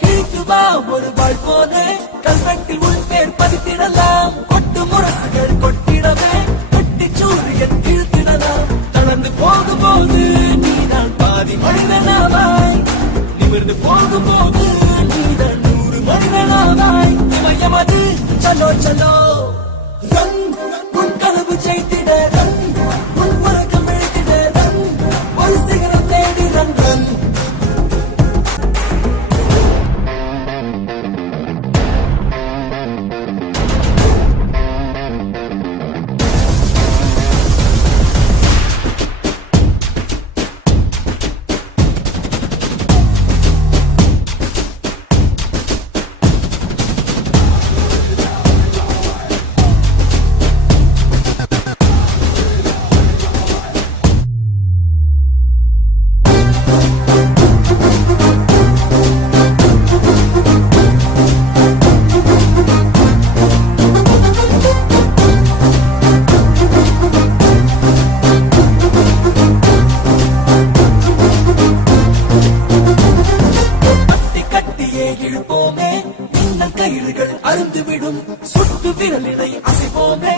கிழித்து வா ஒரு வாழ் போல கல்வெட்டில் உள் பேர் பதித்திடலாம். கொட்டு முரசுகள் கொட்டிடவே கொட்டி சூரியன் இழுத்திடலாம். தளர்ந்து போகும்போது நீதான் பாதி மனிதனாவாய், நிமிர்ந்து போகும்போது நீதான் 100 மனிதனாவாய். இமயமது சலோ சலோ ரங் உன் கனவு ஜெயித்திட ரங் உன் உறக்கம் எழுத்திட ரங் ஒரு சிகரம் தேடி ரங் ரங். இழுப்போமே மின்னல் கயிறுகள் அருந்துவிடும் சுட்டு விரலினை அசைப்போமே